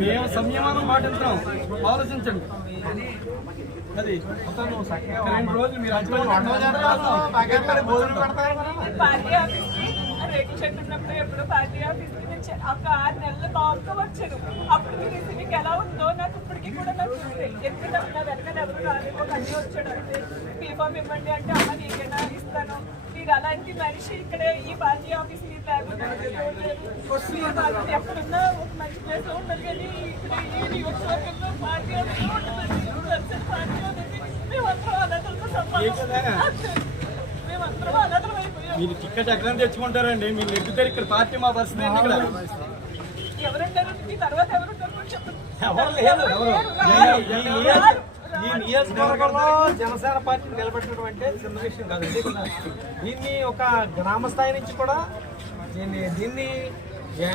మేము సంయమానం పాటిస్తాం, ఆలోచించండి. అది 2 రోజులు మీరు భోజనం పెడతారు. పార్టీ ఆఫీస్ రేకు చెట్టు ఉన్నప్పుడు ఎప్పుడు పార్టీ ఆఫీస్ నుంచి ఒక 6 నెలలు బాగా వచ్చాను. అప్పటికి రిసీవింగ్ ఎలా ఉందో నాకు ఇప్పటికీ కూడా నాకు ఎందుకంటే నా వెనక ఎవరు రాలేదు. ఒక అన్నీ వచ్చాడు అంటే పీఫామ్ ఇవ్వండి అంటే అమ్మ నీకేనా ఇస్తాను. మీరు అలాంటి మనిషి ఇక్కడే ఈ పార్టీ ఆఫీస్ మీరు లేకుండా ఎక్కడున్నా ఒక మంచి ప్లేస్ లో ఉండదు. కానీ ఇక్కడ ఈ నియోజకవర్గంలో పార్టీ ఆఫీస్ ఉంటుంది. పార్టీ అనేది మేమందరం అనాథలతో సమానం. మేమందరం అనాథలం అయిపోయాం. మీరు టికెట్ ఎక్కడ తెచ్చుకుంటారండి? మీరు నెగ్గుతారు. ఇక్కడ పార్టీ మా పరిస్థితి ఇక్కడ ఎవరుంటారు? మీ తర్వాత ఎవరుంటారు చెప్పండి. ఎవరు లేదు. ఈ నియోజకవర్గంలో జనసేన పార్టీని నిలబెట్టడం అంటే చిన్న విషయం కాదండి. దీన్ని ఒక గ్రామ స్థాయి నుంచి కూడా దీన్ని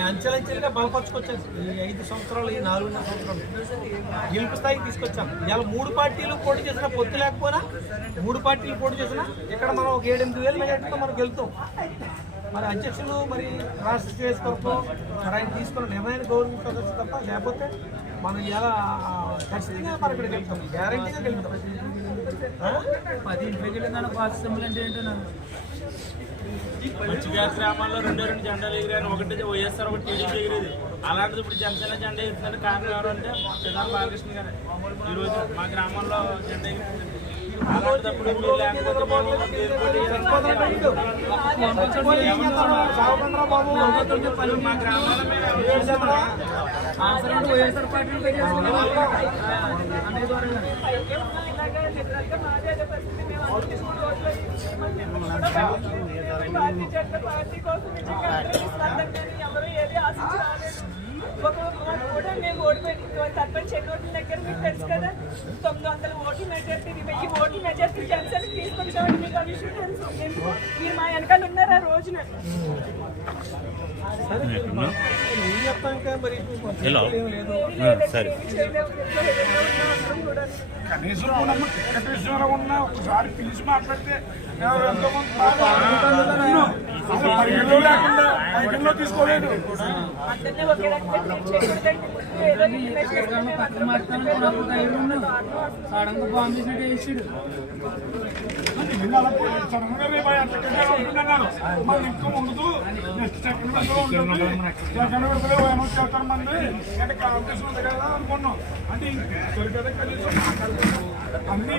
అంచెలంచెలుగా బలపరుచుకొచ్చాం. ఈ 5 సంవత్సరాలు, ఈ 4.5 సంవత్సరాలు గెలుపు స్థాయికి తీసుకొచ్చాం. ఇలా 3 పార్టీలు పోటీ చేసినా, పొత్తు లేకపోయినా 3 పార్టీలు పోటీ చేసినా ఇక్కడ మనం ఒక 7-8 వేల మెజార్టీతో మనం గెలుతాం. మరి అధ్యక్షులు మరి రాష్ట్ర నియోజకవర్గం మరి ఆయన తీసుకున్న నిర్ణయాన్ని గౌరవించవచ్చు తప్ప, లేకపోతే మనం ఎలా ఖచ్చితంగా మనం ఇక్కడ గెలుతాం, గ్యారంటీగా గెలుతాం. 10 ఇంట్లోకి వెళ్ళిందని పార్టీ అంటే ఏంటో మంచిగా గ్రామాల్లో 2 జెండాలు ఎగిరాను. ఒకటి వైఎస్ఆర్, ఒకటి టీడీపీ ఎగిరేది. అలాంటిది ఇప్పుడు జనసేన జెండా ఎగురుతుందంటే కారణం ఎవరంటే ప్రధాని బాలకృష్ణ గారు. ఈరోజు మా గ్రామంలో జెండా ఎగురుతుంది. అలాంటప్పుడు లేకపోతే మా గ్రామాల వైఎస్ఆర్ పార్టీ పార్టీ కోసం ఎవరు ఏది ఆశించాలి. కూడా మేము ఓడిపోయింది. సర్పంచ్ ఎన్ని ఓట్ల దగ్గర మీకు తెలుసు కదా, 900 ఓట్ల మెజార్టీ, 1000 ఓట్ల మెజార్టీ జనసేనకి తీసుకొచ్చామని మీకు ఆ విషయం తెలుసు. మీరు మా వెనకాల ఉన్నారు ఆ రోజున. కనీసం టికెట్ విషయంలో ఉన్న ఒకసారి పిలిచి మాట్లాడితే లేకుండా తీసుకోలేదు. సడన్గా బాంబు చేసాడు. మళ్ళీ ఇంకా ఉండదు. నెక్స్ట్ సెకండ్ చేస్తారు మంది అంటే కాంగ్రెస్ ఉంది కదా అనుకున్నాం. అంటే కనీసం అన్ని